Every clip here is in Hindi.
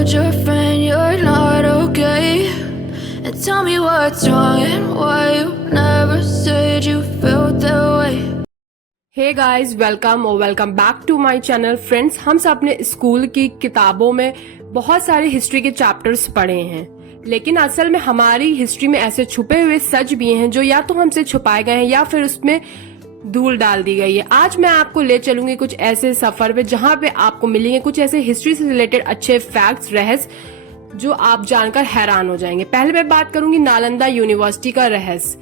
told your friend you're not okay, and tell me what's wrong and why you never said you felt that way. Hey guys, welcome back to my channel. Friends, हम सब अपने स्कूल की किताबों में बहुत सारे हिस्ट्री के चैप्टर्स पढ़े हैं, लेकिन असल में हमारी हिस्ट्री में ऐसे छुपे हुए सच भी हैं जो या तो हमसे छुपाए गए हैं या फिर उसमें धूल डाल दी गई है। आज मैं आपको ले चलूंगी कुछ ऐसे सफर पे जहां पे आपको मिलेंगे कुछ ऐसे हिस्ट्री से रिलेटेड अच्छे फैक्ट्स, रहस्य जो आप जानकर हैरान हो जाएंगे। पहले मैं बात करूंगी नालंदा यूनिवर्सिटी का रहस्य।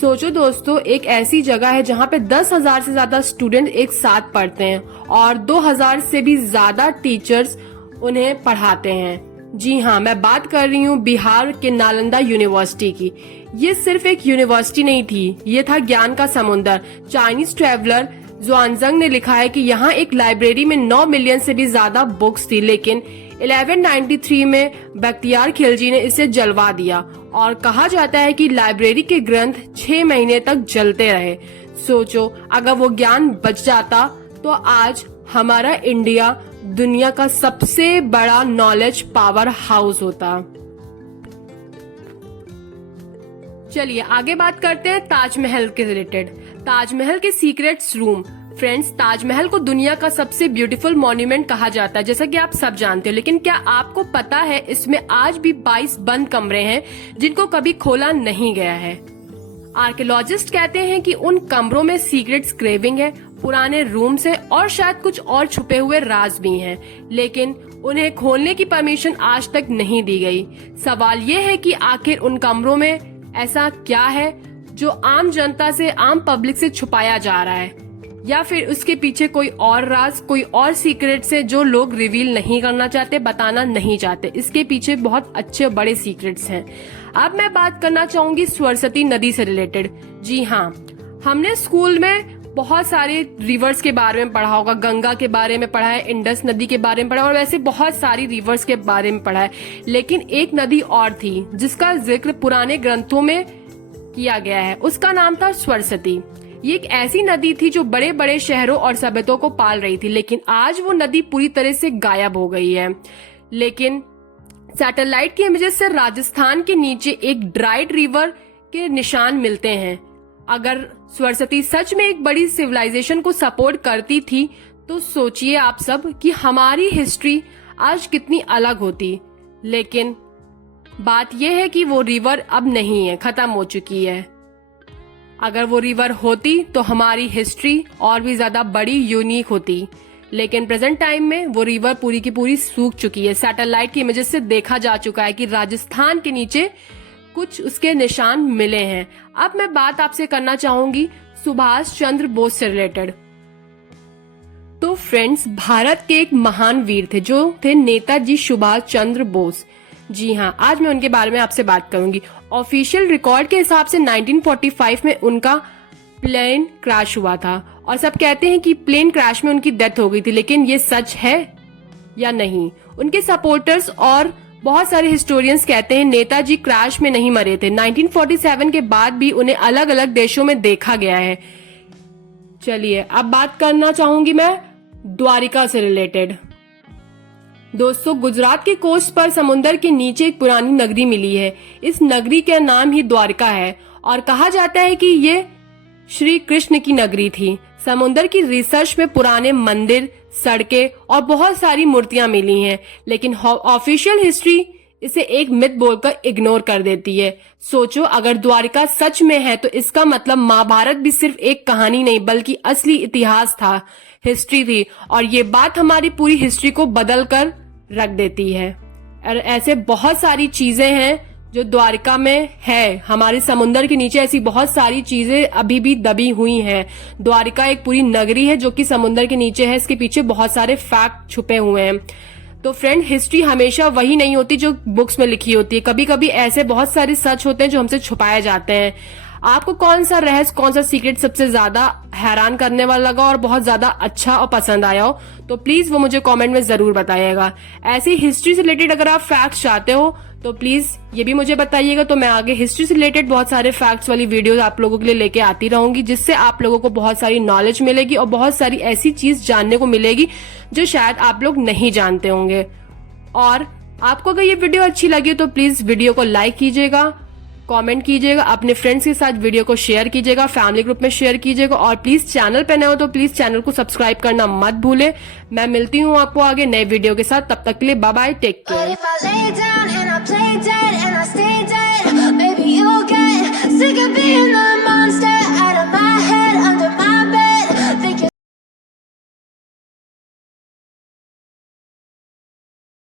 सोचो दोस्तों, एक ऐसी जगह है जहां पे 10,000 से ज्यादा स्टूडेंट एक साथ पढ़ते हैं और 2,000 से भी ज्यादा टीचर्स उन्हें पढ़ाते हैं। जी हाँ, मैं बात कर रही हूँ बिहार के नालंदा यूनिवर्सिटी की। ये सिर्फ एक यूनिवर्सिटी नहीं थी, ये था ज्ञान का समुंदर। चाइनीज ट्रेवलर जुआनजंग ने लिखा है कि यहाँ एक लाइब्रेरी में 9 मिलियन से भी ज्यादा बुक्स थी, लेकिन 1193 में बख्तियार खिलजी ने इसे जलवा दिया और कहा जाता है कि लाइब्रेरी के ग्रंथ 6 महीने तक जलते रहे। सोचो, अगर वो ज्ञान बच जाता तो आज हमारा इंडिया दुनिया का सबसे बड़ा नॉलेज पावर हाउस होता। चलिए आगे बात करते हैं ताजमहल के रिलेटेड। ताजमहल के सीक्रेट्स रूम। फ्रेंड्स, ताजमहल को दुनिया का सबसे ब्यूटीफुल मॉन्यूमेंट कहा जाता है, जैसा कि आप सब जानते हो। लेकिन क्या आपको पता है इसमें आज भी 22 बंद कमरे हैं जिनको कभी खोला नहीं गया है। आर्कियोलॉजिस्ट कहते हैं कि उन कमरों में सीक्रेट स्क्रेविंग है, पुराने रूम्स है और शायद कुछ और छुपे हुए राज भी हैं, लेकिन उन्हें खोलने की परमिशन आज तक नहीं दी गई। सवाल ये है कि आखिर उन कमरों में ऐसा क्या है जो आम जनता से, आम पब्लिक से छुपाया जा रहा है, या फिर उसके पीछे कोई और राज, कोई और सीक्रेट्स है जो लोग रिवील नहीं करना चाहते, बताना नहीं चाहते। इसके पीछे बहुत अच्छे बड़े सीक्रेट्स हैं। अब मैं बात करना चाहूंगी सरस्वती नदी से रिलेटेड। जी हाँ, हमने स्कूल में बहुत सारे रिवर्स के बारे में पढ़ा होगा। गंगा के बारे में पढ़ा है, इंडस नदी के बारे में पढ़ा है और वैसे बहुत सारी रिवर्स के बारे में पढ़ा है। लेकिन एक नदी और थी जिसका जिक्र पुराने ग्रंथों में किया गया है, उसका नाम था सरस्वती। ये एक ऐसी नदी थी जो बड़े बड़े शहरों और सभ्यताओं को पाल रही थी, लेकिन आज वो नदी पूरी तरह से गायब हो गई है। लेकिन सैटेलाइट की इमेजेस से राजस्थान के नीचे एक ड्राइड रिवर के निशान मिलते हैं। अगर सरस्वती सच में एक बड़ी सिविलाइजेशन को सपोर्ट करती थी तो सोचिए आप सब कि हमारी हिस्ट्री आज कितनी अलग होती। लेकिन बात यह है कि वो रिवर अब नहीं है, खत्म हो चुकी है। अगर वो रिवर होती तो हमारी हिस्ट्री और भी ज्यादा बड़ी, यूनिक होती, लेकिन प्रेजेंट टाइम में वो रिवर पूरी की पूरी सूख चुकी है। सैटेलाइट की इमेजेस से देखा जा चुका है कि राजस्थान के नीचे कुछ उसके निशान मिले हैं। अब मैं बात आपसे करना चाहूंगी सुभाष चंद्र बोस से रिलेटेड। तो फ्रेंड्स, भारत के एक महान वीर थे जो थे नेताजी सुभाष चंद्र बोस। जी हाँ, आज मैं उनके बारे में आपसे बात करूंगी। ऑफिशियल रिकॉर्ड के हिसाब से 1945 में उनका प्लेन क्रैश हुआ था और सब कहते हैं कि प्लेन क्रैश में उनकी डेथ हो गई थी, लेकिन ये सच है या नहीं? उनके सपोर्टर्स और बहुत सारे हिस्टोरियंस कहते हैं नेताजी क्रैश में नहीं मरे थे। 1947 के बाद भी उन्हें अलग अलग देशों में देखा गया है। चलिए अब बात करना चाहूंगी मैं द्वारिका से रिलेटेड। दोस्तों, गुजरात के कोस्ट पर समुन्दर के नीचे एक पुरानी नगरी मिली है। इस नगरी का नाम ही द्वारका है और कहा जाता है कि ये श्री कृष्ण की नगरी थी। समुन्दर की रिसर्च में पुराने मंदिर, सड़कें और बहुत सारी मूर्तियां मिली हैं, लेकिन ऑफिशियल हिस्ट्री इसे एक मिथ बोलकर इग्नोर कर देती है। सोचो, अगर द्वारिका सच में है तो इसका मतलब महाभारत भी सिर्फ एक कहानी नहीं बल्कि असली इतिहास था, हिस्ट्री थी, और ये बात हमारी पूरी हिस्ट्री को बदल कर रख देती है। और ऐसे बहुत सारी चीजें हैं जो द्वारिका में है। हमारे समुन्दर के नीचे ऐसी बहुत सारी चीजें अभी भी दबी हुई हैं। द्वारिका एक पूरी नगरी है जो कि समुन्दर के नीचे है। इसके पीछे बहुत सारे फैक्ट छुपे हुए हैं। तो फ्रेंड, हिस्ट्री हमेशा वही नहीं होती जो बुक्स में लिखी होती है। कभी कभी ऐसे बहुत सारे सच होते हैं जो हमसे छुपाए जाते हैं। आपको कौन सा रहस्य, कौन सा सीक्रेट सबसे ज्यादा हैरान करने वाला लगा और बहुत ज्यादा अच्छा और पसंद आया हो, तो प्लीज वो मुझे कमेंट में जरूर बताइएगा। ऐसे हिस्ट्री से रिलेटेड अगर आप फैक्ट्स चाहते हो तो प्लीज ये भी मुझे बताइएगा, तो मैं आगे हिस्ट्री से रिलेटेड बहुत सारे फैक्ट्स वाली वीडियोस आप लोगों के लिए लेके आती रहूंगी, जिससे आप लोगों को बहुत सारी नॉलेज मिलेगी और बहुत सारी ऐसी चीज जानने को मिलेगी जो शायद आप लोग नहीं जानते होंगे। और आपको अगर ये वीडियो अच्छी लगी तो प्लीज वीडियो को लाइक कीजिएगा, कमेंट कीजिएगा, अपने फ्रेंड्स के साथ वीडियो को शेयर कीजिएगा, फैमिली ग्रुप में शेयर कीजिएगा और प्लीज चैनल पे नए हो तो प्लीज चैनल को सब्सक्राइब करना मत भूले। मैं मिलती हूँ आपको आगे नए वीडियो के साथ, तब तक के लिए bye bye, take But care. if I lay down and I play dead and I stay dead, maybe you'll get sick of being the